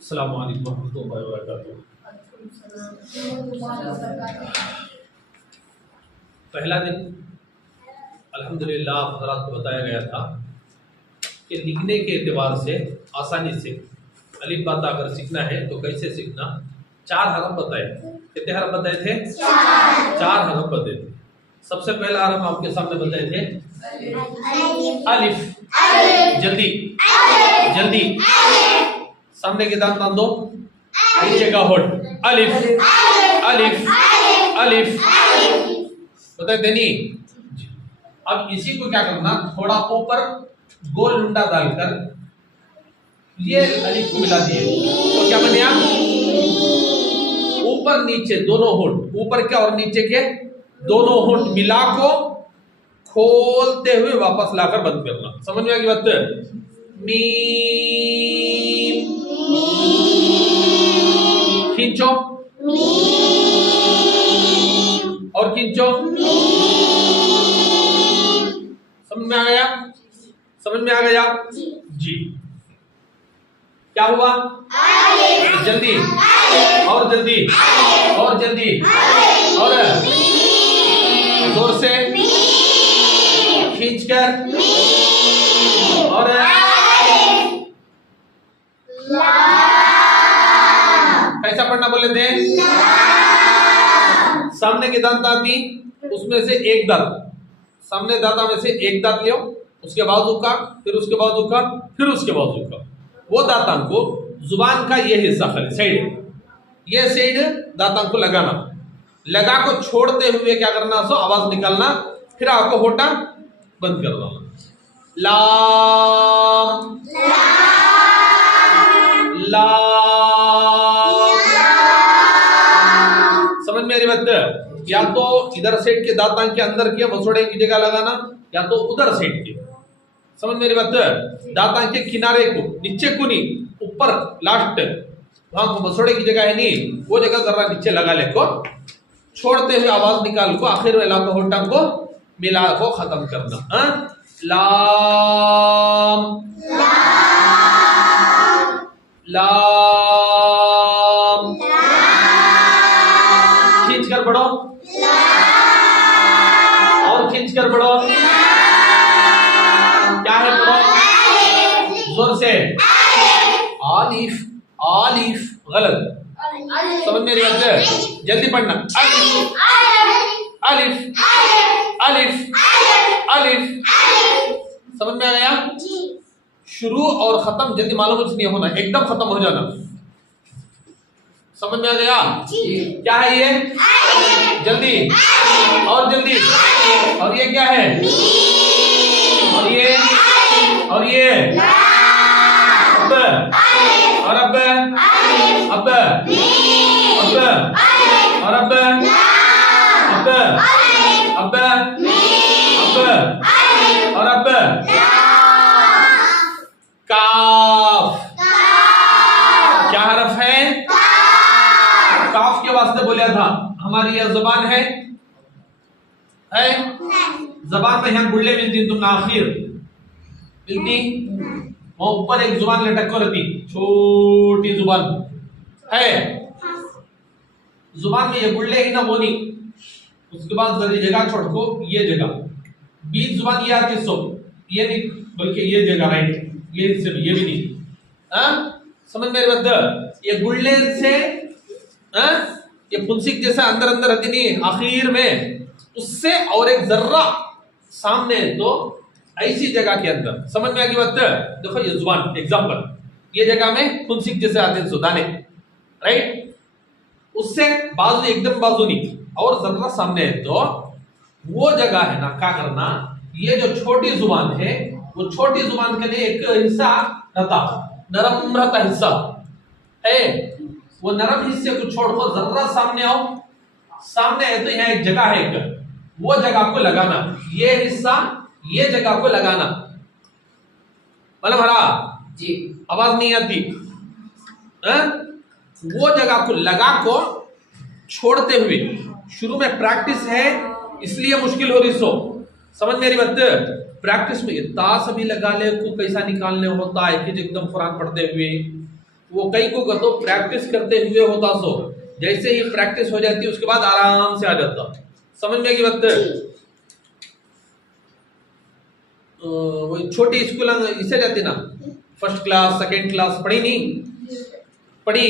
अस्सलामु अलैकुम वरहमतुल्लाहि वबरकातुहू। पहला दिन अल्हम्दुलिल्लाह हज़रात को बताया गया था कि लिखने के एतबार से आसानी से अलिफ बाता अगर सीखना है तो कैसे सीखना। 4 हरफ बताए। कितने हरफ बताए थे? 4 हरफ बताए थे। सबसे पहला हरफ आपके सामने बताए थे अलिफ। जल्दी जल्दी सामने के दांत बांध दो, नीचे का होठ। अलिफ अलिफ अलिफ बताए थे नहीं। अब इसी को क्या करना, थोड़ा ऊपर गोल लुंडा डालकर ये अलिफ को मिला दिए तो क्या बने? ऊपर नीचे दोनों होठ, ऊपर के और नीचे के दोनों होठ मिला को खोलते हुए वापस लाकर बंद करना। समझ में आ गई बात? मीम खींचो और खींचो। समझ में आ गया? समझ में आ गया जी। क्या हुआ? जल्दी और जल्दी और जल्दी और जोर से खींचकर और कैसा पढ़ना बोले थे? सामने के दांत आती उसमें से एक दांत, सामने दांता में से एक दांत लियो, उसके बाजू का, फिर उसके बाजू का, फिर उसके बाजू का। वो दांतान को जुबान का ये हिस्सा खाली साइड, ये साइड दांतान को लगाना, लगा को छोड़ते हुए क्या करना, सो आवाज निकालना, फिर आपको होठा बंद कर देना। लाम लाम। समझ में आ रही बात? या तो इधर साइड के दांतान के अंदर के मसोड़े की जगह लगाना, या तो उधर साइड के। समझ मेरी बात? दांतान के किनारे को, नीचे को नहीं, ऊपर लास्ट वहां मसोड़े की जगह है नहीं, वो जगह जरा नीचे लगा ले को, छोड़ते हुए आवाज निकाल को आखिर में लाको होठा को मिला को खत्म करना। लाम लाम। खींच कर पढ़ो और खींच कर पढ़ो। क्या है? पढ़ो जोर से। आलिफ आलिफ गलत। समझ मेरी बात है? जल्दी पढ़ना। अलिफ अलिफ अलिफ। समझ में आ गया? शुरू और खत्म जल्दी मालूम नहीं होना, एकदम खत्म हो जाना। समझ में आ गया? क्या है ये? जल्दी और जल्दी। और ये क्या है? और ये और ये अब और अब अब अब और अब अब अब अब और अब काफ। क्या हरफ है? काफ के वास्ते बोला था हमारी यह जुबान है जबान में यहाँ गुड़ले मिलती, तुम आखिर मिलती, वहां ऊपर एक जुबान लटक कर रहती, छोटी जुबान है। जुबान में ये गुड़ले ही ना बोनी, उसके बाद जगह छोड़ को ये जगह बीच जुबान ये आती, सो ये नहीं बल्कि ये जगह राइट, ये से ये भी नहीं। समझ में बात? ये गुड़ले से ये फुंसिक जैसा अंदर अंदर रहती नहीं, आखिर में उससे और एक जर्रा सामने, तो ऐसी जगह के अंदर। समझ में आ गई बात? देखो ये जुबान एग्जांपल, ये जगह में फुंसिक जैसे आते हैं दाने, राइट? उससे बाजू एकदम बाजू नहीं और जर्रा सामने है, तो वो जगह है ना, क्या करना, ये जो छोटी जुबान है वो छोटी जुबान के लिए एक हिस्सा रहता, नरम रहता हिस्सा है, वो नरम हिस्से को छोड़कर जरा सामने आओ, सामने है तो यहाँ एक जगह है, एक वो जगह को लगाना, ये हिस्सा ये जगह को लगाना। मतलब हरा जी आवाज नहीं आती, वो जगह को लगा को छोड़ते हुए, शुरू में प्रैक्टिस है इसलिए मुश्किल हो रही सो। समझ मेरी बात? प्रैक्टिस में ता सभी लगा ले को कैसा निकालने होता है कि एकदम कुरान पढ़ते हुए वो कई को तो प्रैक्टिस करते हुए होता सो, जैसे ही प्रैक्टिस हो जाती उसके बाद आराम से आ जाता। समझ में की बात? वही छोटी स्कूल इसे जाती ना, फर्स्ट क्लास सेकंड क्लास पढ़ी नहीं पढ़ी,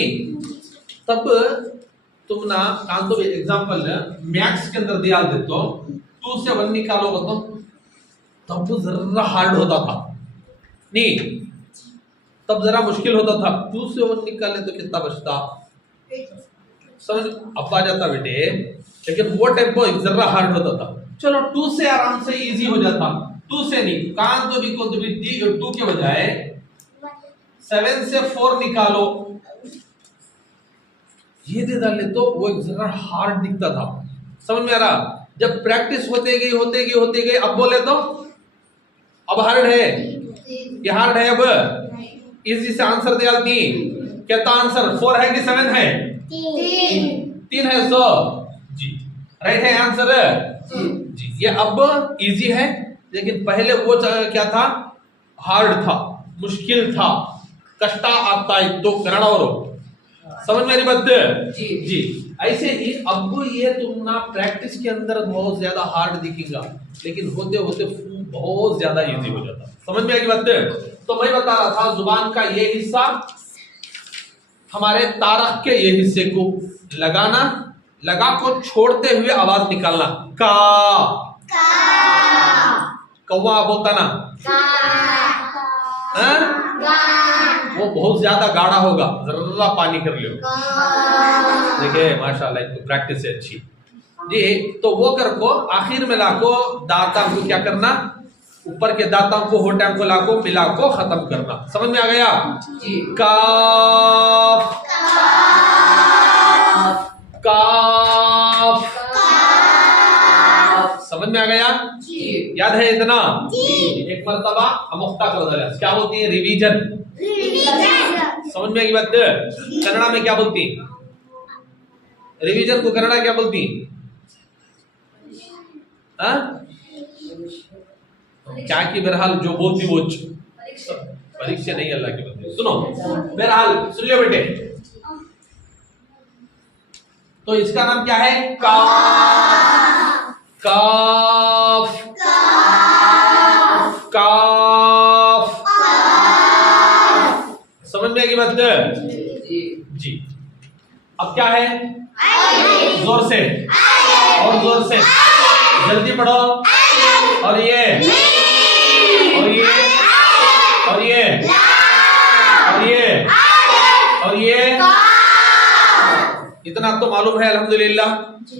तब तुम ना कान तो एग्जांपल मैथ्स के अंदर दिया देते 2 से 1 निकालो तो तब तो जरा हार्ड होता था नहीं, तब जरा मुश्किल होता था। 2 से 1 निकाले तो कितना बचता, समझ अब आ जाता बेटे, लेकिन वो टेम्पो जरा हार्ड होता था। चलो 2 से आराम से इजी हो जाता, 2 से नहीं, कान तो भी 2 के बजाय 7 से 4 निकालो, ये दे डाले तो वो जरा हार्ड दिखता था। समझ में आ रहा? जब प्रैक्टिस होते गई अब बोले तो अब हार्ड है, ये हार्ड है, अब इजी से आंसर दिया 3, कहता आंसर 4 है कि 7 है? 3 है। सो जी राइट है आंसर जी। ये अब इजी है, लेकिन पहले वो क्या था, हार्ड था, मुश्किल था, कष्ट आता है तो कन्नड़ और समझ मेरी बात जी जी। ऐसे ही अब ये तुम ना प्रैक्टिस के अंदर बहुत ज्यादा हार्ड दिखेगा, लेकिन होते होते बहुत ज्यादा इजी हो जाता। समझ में आएगी बात? तो मैं बता रहा था जुबान का ये हिस्सा हमारे तारक के ये हिस्से को लगाना, लगा को छोड़ते हुए आवाज निकालना, का कौवा बोलता ना, वो बहुत ज्यादा गाढ़ा होगा, जरा पानी कर लियो। देखिए माशाल्लाह इनको प्रैक्टिस है अच्छी जी। तो वो कर को आखिर में लाको दांता को क्या करना, ऊपर के दांतों को होठों को लाको मिला को खत्म करना। समझ में आ गया जी? काफ काफ, समझ में आ गया जी? याद है इतना जी? एक मर्तबा अमुख्ता कर दिया, क्या बोलती है? रिवीजन। समझ में आएगी बात? कन्नड़ा में क्या बोलती? रिवीजन को कन्नड़ा क्या बोलती? क्या की बहरहाल जो बोलती वो परीक्षा नहीं, अल्लाह की बंदी। सुनो बहरहाल सुन लियो बेटे, तो इसका नाम क्या है? काफ काफ काफ। समझ में आएगी बात जी? अब क्या है? जोर से और जोर से, जल्दी पढ़ो। और ये और ये और ये और ये और ये, इतना तो मालूम है अल्हम्दुलिल्लाह।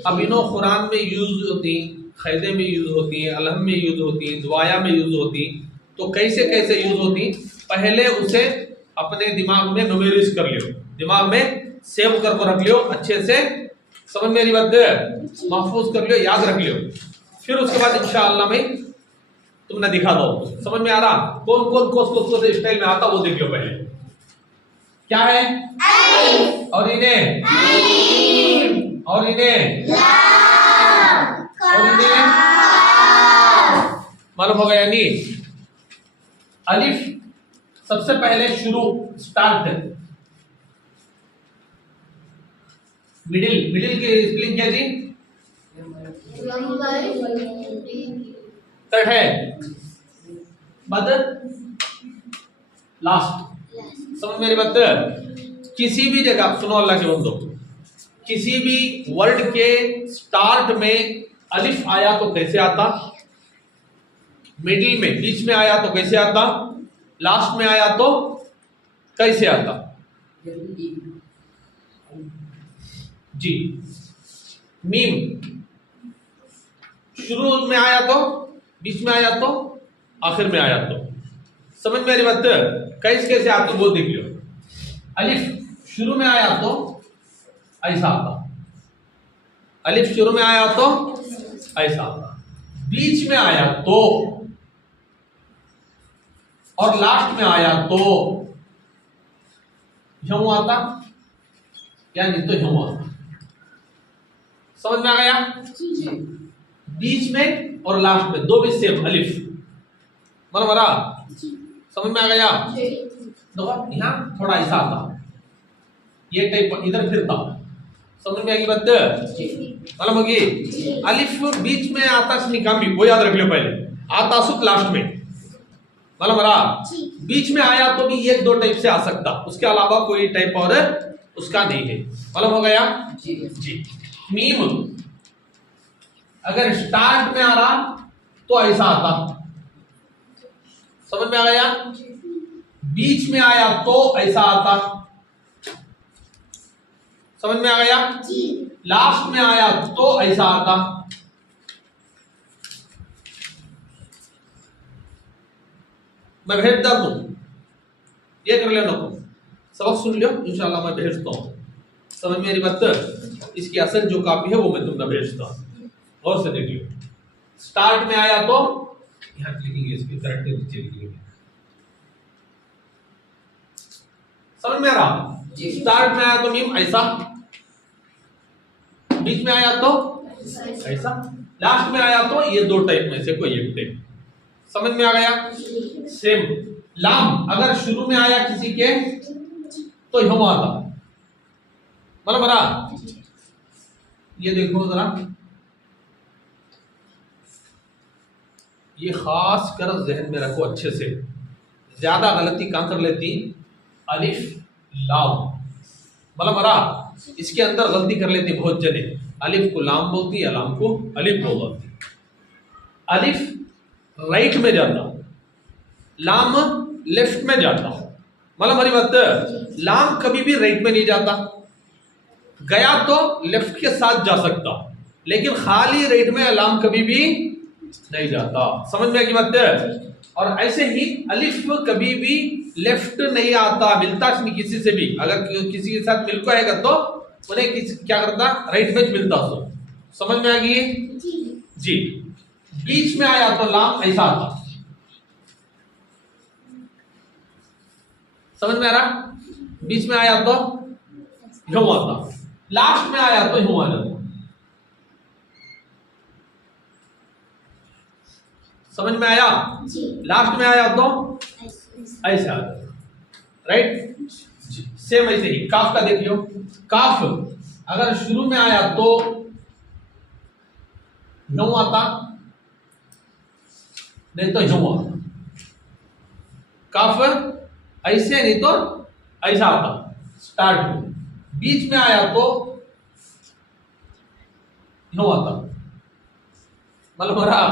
अब इनो कुरान में यूज होती, खैदे में यूज होती है, अलहम में यूज होती, दुआया में यूज होती। तो कैसे कैसे यूज होती, पहले उसे अपने दिमाग में नुमेरिस कर लियो, दिमाग में सेव करके रख लियो अच्छे से। समझ मेरी बात? महफूज कर लियो, याद रख लियो। फिर उसके बाद इंशाअल्लाह में तुमने दिखा दो। समझ में आ रहा? कौन कौन कौन स्टाइल में आता वो देख लो पहले। क्या है? और इन्हें और इन्हें और इन्हें मालूम हो गया नहीं? अलिफ सबसे पहले शुरू, स्टार्ट, मिडिल, मिडिल की स्पेलिंग क्या जी? थर्ड है, बाद लास्ट। समझ मेरी बात? किसी भी जगह सुनो अल्लाह के बंदो, किसी भी वर्ड के स्टार्ट में अलिफ आया तो कैसे आता, मिडिल में, बीच में आया तो कैसे आता, लास्ट में आया तो कैसे आता जी? मीम शुरू में आया तो, बीच में आया तो, आखिर में आया तो। समझ में आ रही बात? कैसे कैसे आती वो देख लो। अलिफ शुरू में आया तो ऐसा आता, अलिफ शुरू में आया तो ऐसा आता, बीच में आया तो और लास्ट में आया तो यूं आता, या नहीं तो यूं आता। समझ में आ गया? बीच में और लास्ट में दो भी सेम अलिफ, मरा समझ में आ गया? देखो यहाँ थोड़ा ऐसा आता, ये टाइप इधर फिरता, समझ में आएगी बात? मालूम होगी? अलिफ बीच में आता निकामी, वो याद रख लो पहले, आता सुख लास्ट में, मालूम रहा? बीच में आया तो भी एक दो टाइप से आ सकता, उसके अलावा कोई टाइप और उसका नहीं है, मालूम हो गया? जी। मीम अगर स्टार्ट में आ रहा तो ऐसा आता, समझ में आ गया? बीच में आया तो ऐसा आता, समझ में आ गया? लास्ट में आया तो ऐसा आता। मैं भेजता हूं, ये कर लेना, सबक सुन लो, इंशाल्लाह मैं भेजता हूं, समझ में मेरी बात? इसकी असल जो कॉपी है वो मैं तुमने भेजता हूं, और से देख लो। स्टार्ट में आया तो यहां लिखेंगे, इसके करेक्ट नीचे लिखेंगे, समझ में आ रहा? स्टार्ट में आया तो मीम ऐसा, बीच में आया तो ऐसा, लास्ट में आया तो ये दो टाइप में से कोई एक टाइप, समझ में आ गया? सेम लाम अगर शुरू में आया किसी के तो यूं आता, मतलब बरा ये देखो जरा, ये खास कर जहन में रखो अच्छे से, ज्यादा गलती कहां कर लेती? अलिफ लाम, मतलब बरा इसके अंदर गलती कर लेती बहुत जने, अलिफ को लाम बोलती है, लाम को अलिफ बोलती। अलिफ राइट में जाता, लाम लेफ्ट में जाता, मतलब हमारी बात, लाम कभी भी राइट में नहीं जाता, गया तो लेफ्ट के साथ जा सकता, लेकिन खाली राइट में लाम कभी भी नहीं जाता, समझ में आएगी बात? और ऐसे ही अलिफ कभी भी लेफ्ट नहीं आता, मिलता नहीं किसी से भी, अगर किसी के साथ मिल को आएगा तो उन्हें क्या करता? राइट में मिलता, तो समझ में आ गई? जी। बीच में आया तो लाम ऐसा आता, समझ में आ रहा? बीच में आया तो यूं आता, लास्ट में आया तो यूं आ जाता, समझ में आया? लास्ट में आया तो ऐसे आ जाता, राइट? सेम ऐसे ही काफ का देख लो, काफ अगर शुरू में आया तो यूं आता, नहीं तो यूं आता, काफ ऐसे नहीं तो ऐसा आता, स्टार्ट में। बीच में आया तो यूं आता, मतलब रहा?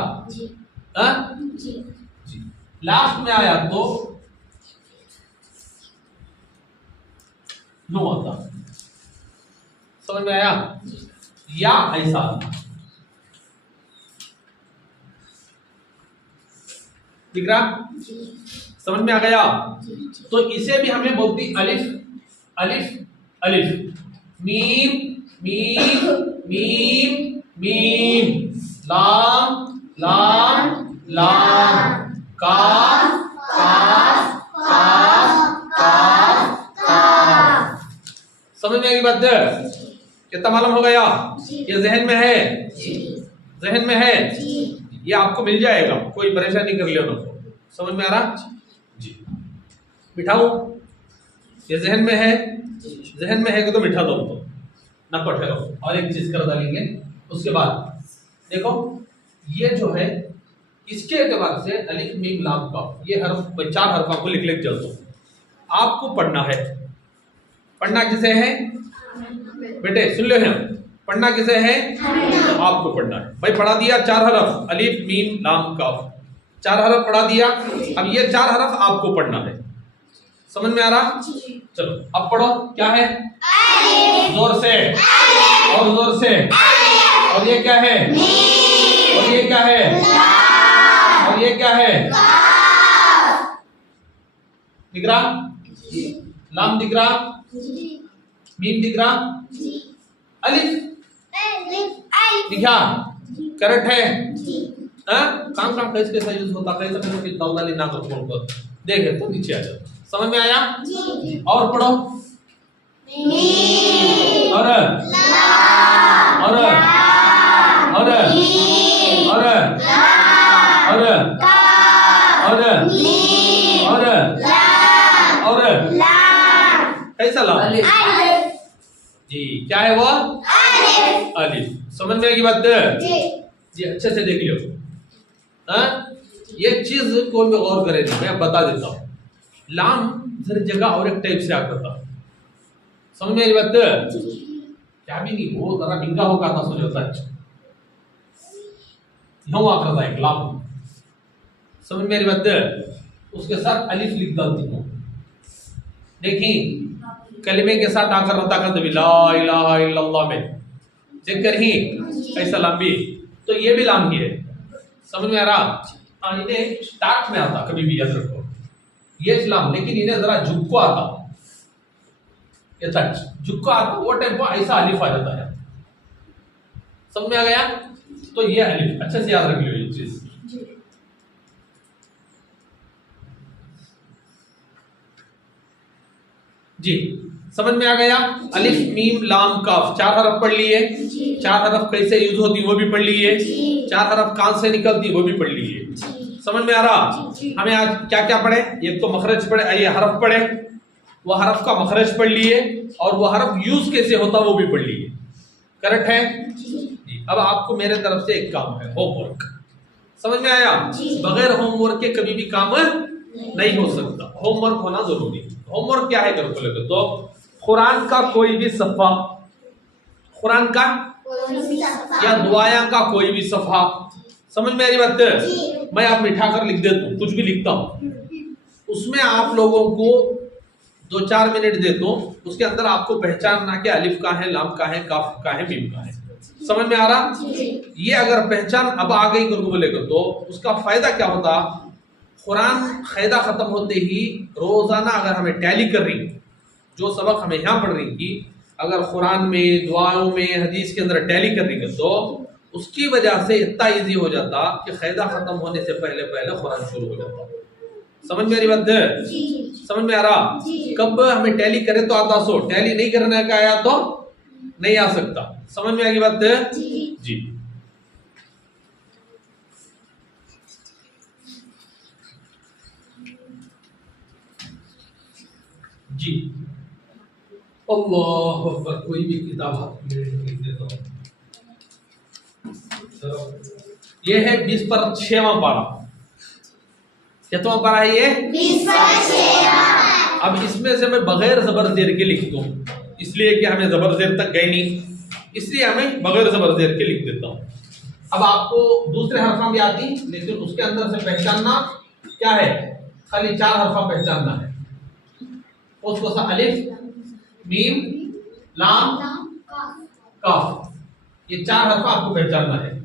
लास्ट में आया तो यूं आता, समझ में आया? या ऐसा आता, दिख रहा? समझ में आ गया? तो इसे भी हमें बोलती अलिफ अलिफ अलिफ, मीम मीम मीम मीम, लाम लाम लाम, काफ काफ काफ काफ काफ, समझ में आएगी बात? कितना मालूम हो गया? ये जहन में है, जहन में है, ये आपको मिल जाएगा, कोई परेशानी कर लियो ना, समझ में आ रहा? जी। बिठाओ, ये जहन में है, जहन में है तो बिठा दो, तो ना पढ़े रहो। और एक चीज कर डालेंगे उसके बाद, देखो ये जो है इसके एतबार से अलिफ मीम लाम का ये हर्फ, 4 हर्फ आपको लिख लेके चलता हूं, आपको पढ़ना है। पढ़ना किसे है बेटे? सुन लो, है पढ़ना किसे है? तो आपको पढ़ना है भाई। पढ़ा दिया 4 हरफ, अलिफ मीम लाम काफ, 4 हरफ पढ़ा दिया। अब ये 4 हरफ आपको पढ़ना है, समझ में आ रहा? चलो अब पढ़ो, क्या है? जोर से, और जोर से, और ये क्या है? और ये क्या है? और ये क्या है? दिख रहा? लाम दिख रहा? मीम दिख रहा? अलिफ दिखा? करेक्ट है? काम काम कैसे यूज होता है, कैसे दौलाली ना को छोड़कर देखे तो नीचे आ जाओ। समझ में आया? और पढ़ो, और और और और और और कैसा ला? जी क्या है वो? अलिफ। समझ में आएगी बात? जी अच्छे से देख लियो। हाँ एक चीज को में गौर करें, मैं बता देता हूँ। लाम जर जगह और एक टाइप से आता था, समझ में आएगी बात? क्या भी नहीं, वो जरा निंगा होगा था सोचो सच यूं आता था एक लाम, समझ में आएगी बात? उसके साथ अलिफ लिख डालती हूँ। देखिए कलिमे के साथ आकर रहता कर ला इलाहा इल्लल्लाह में चेक कर ही ऐसा लंबी, तो ये भी लाम ही है। समझ में आ रहा? इन्हें स्टार्ट में आता कभी भी याद रखो ये लाम, लेकिन इन्हें जरा झुक को आता, ये सच झुक को आता, वो टाइम को ऐसा अलिफ आ जाता है। समझ में आ गया? तो ये अलिफ अच्छे से याद रख लो ये चीज। जी समझ में आ गया? अलिफ मीम लाम काफ 4 हरफ पढ़ लिए। 4 हरफ कैसे यूज होती वो भी पढ़ लिए। 4 हरफ कहां से निकलती वो भी पढ़ लिए। समझ में आ रहा? हमें आज क्या क्या पढ़े? एक तो मखरज पढ़े, ये हरफ पढ़े, वो हरफ का मखरज पढ़ लिए, और वो हरफ यूज कैसे होता वो भी पढ़ लिए। करेक्ट है जी। अब आपको मेरे तरफ से एक काम है, होमवर्क। समझ में आया? बगैर होमवर्क के कभी भी काम नहीं हो सकता, होमवर्क होना जरूरी। होमवर्क क्या है करके लगे तो कुरान का कोई भी सफ़ा, कुरान का या दुआया का कोई भी सफ़ा, समझ में आ रही बात? मैं आप मिठा कर लिख देता हूँ, कुछ भी लिखता हूँ, उसमें आप लोगों को 2-4 मिनट देता हूँ, उसके अंदर आपको पहचानना कि अलिफ का है, लाम का है, काफ का है, मीम का है। समझ में आ रहा? ये अगर पहचान अब आ गई गुरु बोलेगा तो उसका फायदा क्या होता? कुरान क़ायदा खत्म होते ही रोजाना अगर हमें टैली कर रही, जो सबक हमें यहाँ पढ़ रही थी, अगर कुरान में, दुआओं में, हदीस के अंदर टैली कर रही है तो उसकी वजह से इतना इजी हो जाता कि क़ायदा खत्म होने से पहले पहले कुरान शुरू हो जाता। समझ में आ रही बात है? समझ में आ रहा? कब हमें टैली करे तो आता सो, टैली नहीं करने का आया तो नहीं आ सकता। समझ में आ गई बात है? जी जी अल्लाह अकबर। कोई भी किताब हाथ में लिख देता हूँ। चलो ये है 20 पर 6वां पारा। कितना पारा है ये? 20 पर 6। अब इसमें से मैं बगैर जबर जेर के लिखता हूँ, इसलिए कि हमें जबर जेर तक गए नहीं, इसलिए हमें बगैर जबर जेर के लिख देता हूँ। अब आपको दूसरे हरफा भी आती, लेकिन उसके अंदर से पहचानना क्या है? खाली 4 हरफा पहचानना है, उसको सा अलिफ, मीम, लाम, काफ, ये 4 हरफा आपको पहचानना है।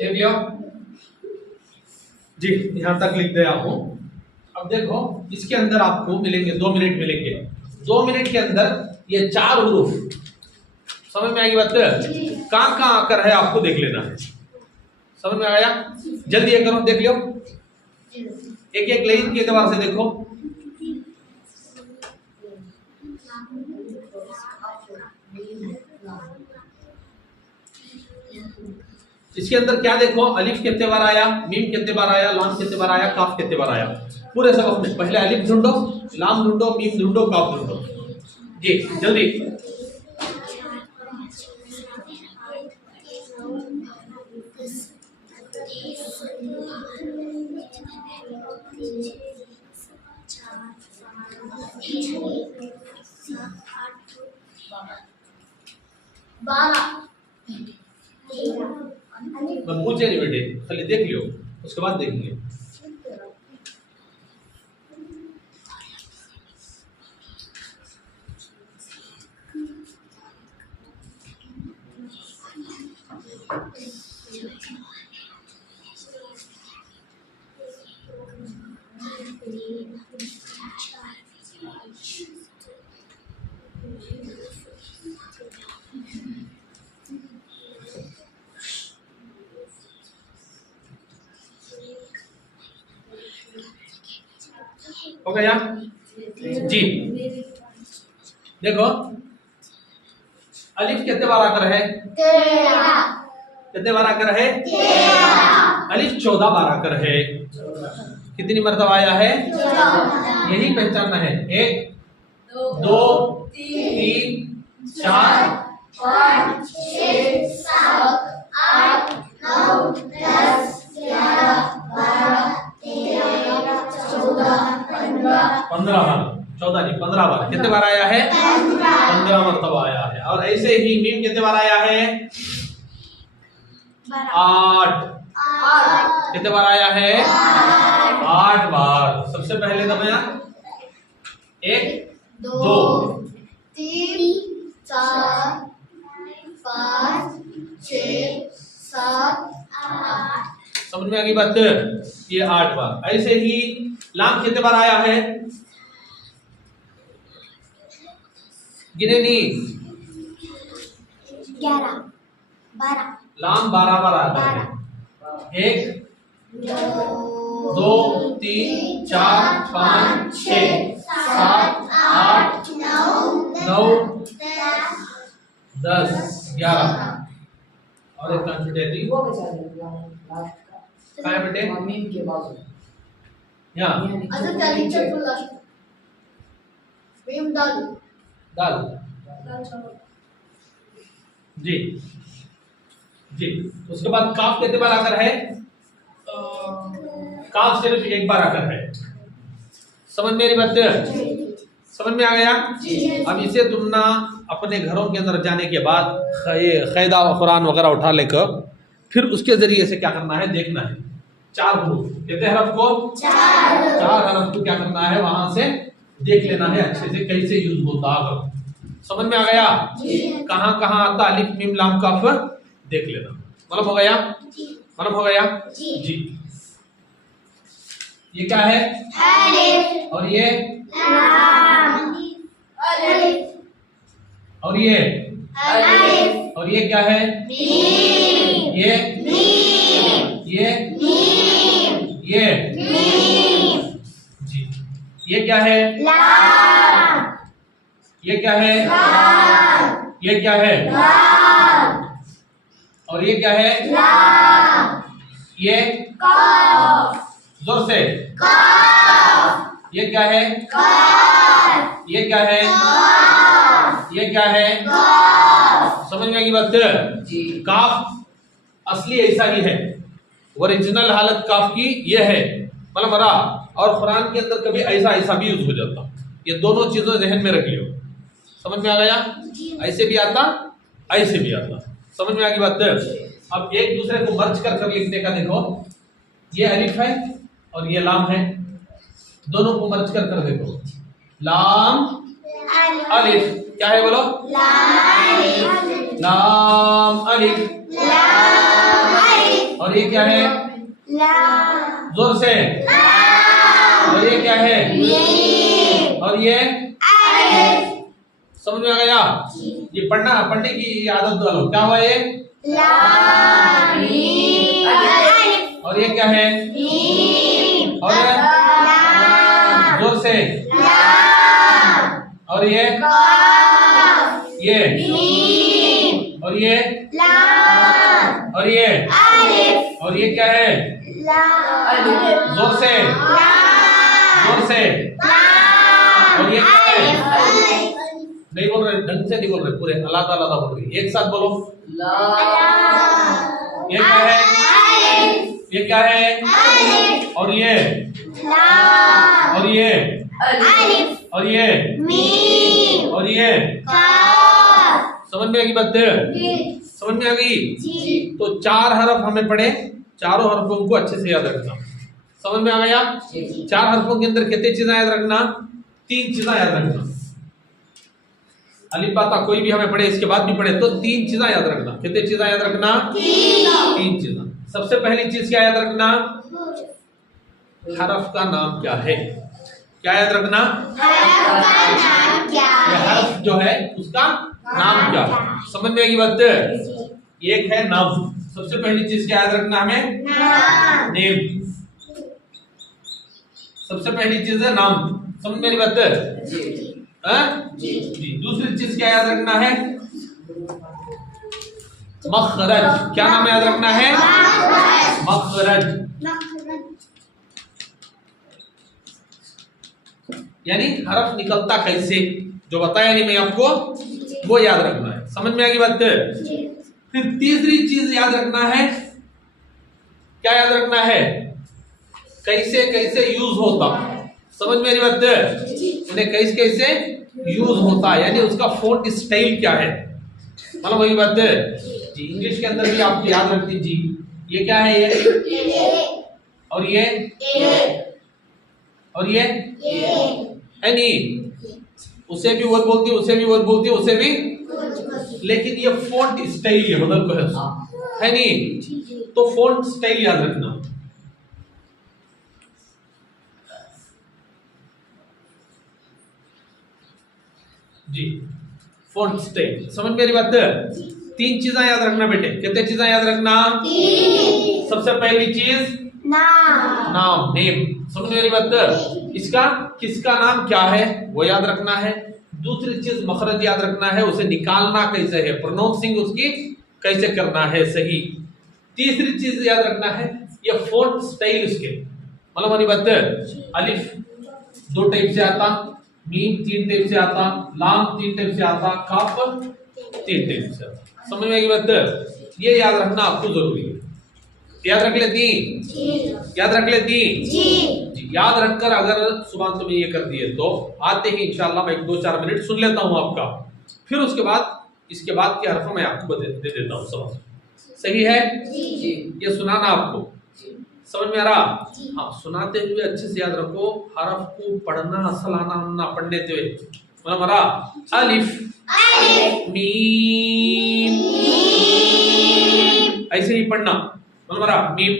देख लियो जी, यहां तक लिख दिया हूं। अब देखो इसके अंदर आपको मिलेंगे 2 मिनट मिलेंगे। 2 मिनट के अंदर ये 4 हुरूफ, समझ में आएगी बात? कहां कहां आकर है आपको देख लेना है। समझ में आया? जल्दी ये करो, देख लियो, एक एक लाइन के एतबार से देखो। इसके अंदर क्या देखो, अलिफ कितने बार आया, मीम कितने बार आया, लाम कितने बार आया, काफ कितने बार आया पूरे सबक में। पहले अलिफ ढूंढो, लाम ढूंढो, मीम ढूंढो, काफ ढूंढो। जी जल्दी। मैं पूछे नहीं बेटे, खाली देख लियो, उसके बाद देखेंगे। हो गया जी। देखो अलिफ कितने बार आकर है, 13। कितने बार आकर है, 13। अलिफ 14 बार आकर है। कितनी मर्तबा आया है, 14। यही पहचानना है। 1 2 3 4 5 6 7 8 9 10 11 12 13 14 15 बार, 14 नहीं 15 बार। कितने बार आया है, 15 मर्तबा आया है। और ऐसे ही मीम कितने बार आया है, 8। कितने बार आया है, 8 बार। सबसे पहले दबाया 1 2 3 4 5 6 7 8। समझ में आ गई बात, ये 8 बार। ऐसे ही लाम कितने बार आया है, गिने नहीं, 11 12 लाम 12 बार आता है। 1 2 3 4 5 6 7 8 9 10 11। और एक कॉन्फिडेंटली वो बचा देगा लास्ट का। क्या है बेटे, मीम के बाजू यहाँ अच्छा ताली चल फुल लास्ट मीम डाल दाल जी जी। उसके बाद काफ कितने बार आकर है, काफ सिर्फ एक बार आकर है। समझ में मेरी बात, समझ में आ गया। अब इसे तुम ना अपने घरों के अंदर जाने के बाद ये क़ायदा कुरान वगैरह उठा लेकर फिर उसके जरिए से क्या करना है, देखना है। 4 हरूफ, कितने हरफ को, 4 हरफ को क्या करना है, वहां से देख लेना है अच्छे से कैसे यूज होता है। समझ में आ गया, कहाँ कहाँ आता अलिफ मीम लाम काफ, देख लेना। मतलब हो गया, मतलब हो गया जी। ये क्या है, अलिफ और ये, लाम अलिफ और ये, अलिफ और ये क्या है, मीम ये, मीम ये, मीम ये मीम जी। ये क्या है, लाम ये क्या है, लाम ये क्या है, लाम और ये क्या है, लाम ये, काफ जोर से, काफ ये क्या है, काफ ये क्या है, काफ ये क्या है, काफ। समझ में आएगी बात जी। काफ असली ऐसा ही है, ओरिजिनल हालत काफ की ये है, मतलब रा। और कुरान के अंदर कभी ऐसा ऐसा भी यूज हो जाता। ये दोनों चीजों जहन में रख लियो। समझ में आ गया, ऐसे भी आता, ऐसे भी आता। समझ में आ गई बात। अब एक दूसरे को मर्ज कर कर लिखने का देखो, ये अलिफ है और ये लाम है, दोनों को मर्ज कर कर देखो। लाम अलिफ, क्या है बोलो, लाम अलिफ, और ये क्या है, जोर से, और ये क्या है, और ये, समझ में आ गया। ये पढ़ने की आदत डालो। क्या हुआ ये, और ये क्या है, और ये, जोर से, और ये, और ये, और ये अलिफ और ये क्या है? लाम जोर से जोर से। और ये क्या है? नहीं बोल रहे, ढंग से नहीं बोल रहे, पूरे अलग अलग बोल रही। एक साथ बोलो। ये क्या है? ये क्या है? और ये लाम और ये अलिफ और ये मीम और ये काफ समझ में आ गई बात? समझ में आ गई? जी तो 4 हरफ हमें पढ़े, चारों हरफों को अच्छे से याद रखना। समझ में आ गया? 4 हरफों के अंदर कितनी चीजें याद रखना? 3 चीजें याद रखना। अलिफ बा ता कोई भी हमें पढ़े, इसके बाद भी पढ़े तो 3 चीजें याद रखना। कितनी चीजें याद रखना? 3 चीजें। सबसे पहली चीज क्या याद रखना? हरफ का नाम क्या है? क्या याद रखना? हरफ का नाम क्या ये है? हरफ जो है उसका नाम क्या है? समझ में आएगी बात? एक है नाम। सबसे पहली चीज क्या याद रखना हमें? नाम नेम। सबसे पहली चीज है नाम। समझ में आएगी बात? हाँ? जी। दूसरी चीज क्या याद रखना है? मखरज। क्या नाम याद रखना है? मखरज, यानी हरफ निकलता कैसे, जो बताया नहीं मैं आपको, वो याद रखना है। समझ में आ गई बात? फिर तीसरी चीज याद रखना है। क्या याद रखना है? कैसे कैसे यूज होता। समझ में आ रही बात? उन्हें कैसे कैसे यूज होता है, यानी उसका फोंट स्टाइल क्या है। मतलब वही बात है जी। इंग्लिश के अंदर भी आप याद रख दीजिए। ये क्या है? ये और ये और ये है नहीं, उसे भी वर्ड बोलती है, उसे भी वर्ड बोलती है, उसे भी, लेकिन ये फोंट स्टाइल है, मतलब को है नहीं। तो फोंट स्टाइल याद रखना। जी, फोंट स्टाइल। समझ मेरी बात? 3 चीजें याद रखना बेटे। कितने चीजें याद रखना? सबसे पहली चीज नाम, नेम। समझ मेरी बात? इसका किसका नाम क्या है वो याद रखना है। दूसरी चीज मखरज याद रखना है, उसे निकालना कैसे है, प्रोनाउंसिंग उसकी कैसे करना है सही। तीसरी चीज याद रखना है ये फोंट स्टाइल उसके, मतलब मेरी बात? अलिफ 2 टाइप से आता, मीम 3 टाइप से आता, लाम 3 टाइप से आता, काफ 3 टाइप से आता। समझ में आएगी बात? ये याद रखना आपको जरूरी है। याद रख लेती? याद रख लेती? जी। याद रखकर अगर सुबह तुमने ये कर दिए तो आते ही इंशाल्लाह मैं 2-4 मिनट सुन लेता हूँ आपका, फिर उसके बाद इसके बाद के हरफ मैं आपको दे देता हूँ। समझ सही है? जी। ये सुनाना आपको समझ में आ रहा? हाँ, सुनाते हुए अच्छे से याद रखो। हरफ को पढ़ना असल आना ना पढ़ने हुए, मतलब हमारा अलिफ मीम ऐसे ही पढ़ना, मतलब हमारा मीम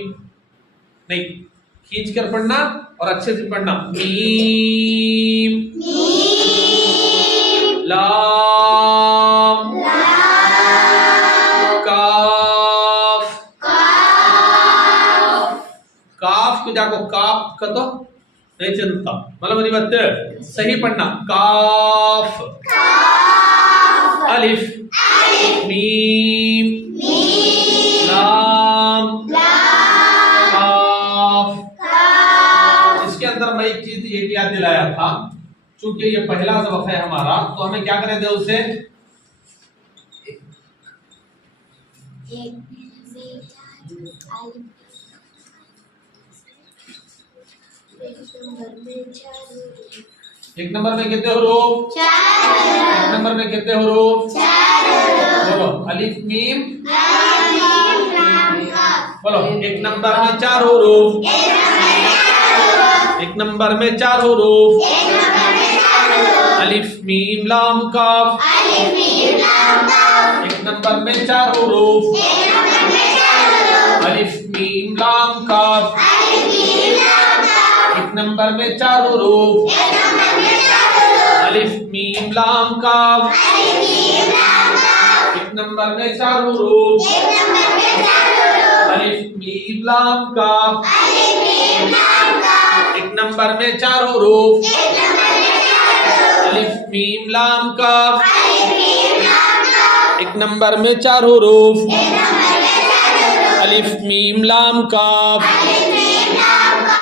नहीं, खींच कर पढ़ना और अच्छे से पढ़ना। मीम लाम काफ। काफ को जाको काफ का तो नहीं चलता, मतलब मेरी बात सही पढ़ना। काफ अलिफ मीम लाम काफ। इसके अंदर मैं एक चीज एक याद दिलाया था, चूंकि ये पहला सबक है हमारा, तो हमें क्या करें थे उसे एक नंबर में कितने हुरूफ? 4। एक नंबर में कितने हुरूफ? 4। बोलो अलिफ मीम बोलो। एक नंबर में 4 हुरूफ। एक नंबर में 4 हुरूफ। अलिफ मीम लाम काफ। एक नंबर में 4 हुरूफ। अलिफ मीम लाम काफ। एक नंबर में 4 हुरूफ। अलिफ मीम लाम काफ। एक नंबर में 4 हुरूफ। अलिफ मीम लाम काफ। एक नंबर में 4 हुरूफ। अलिफ मीम लाम काफ। एक नंबर में 4 हुरूफ। अलिफ मीम लाम काफ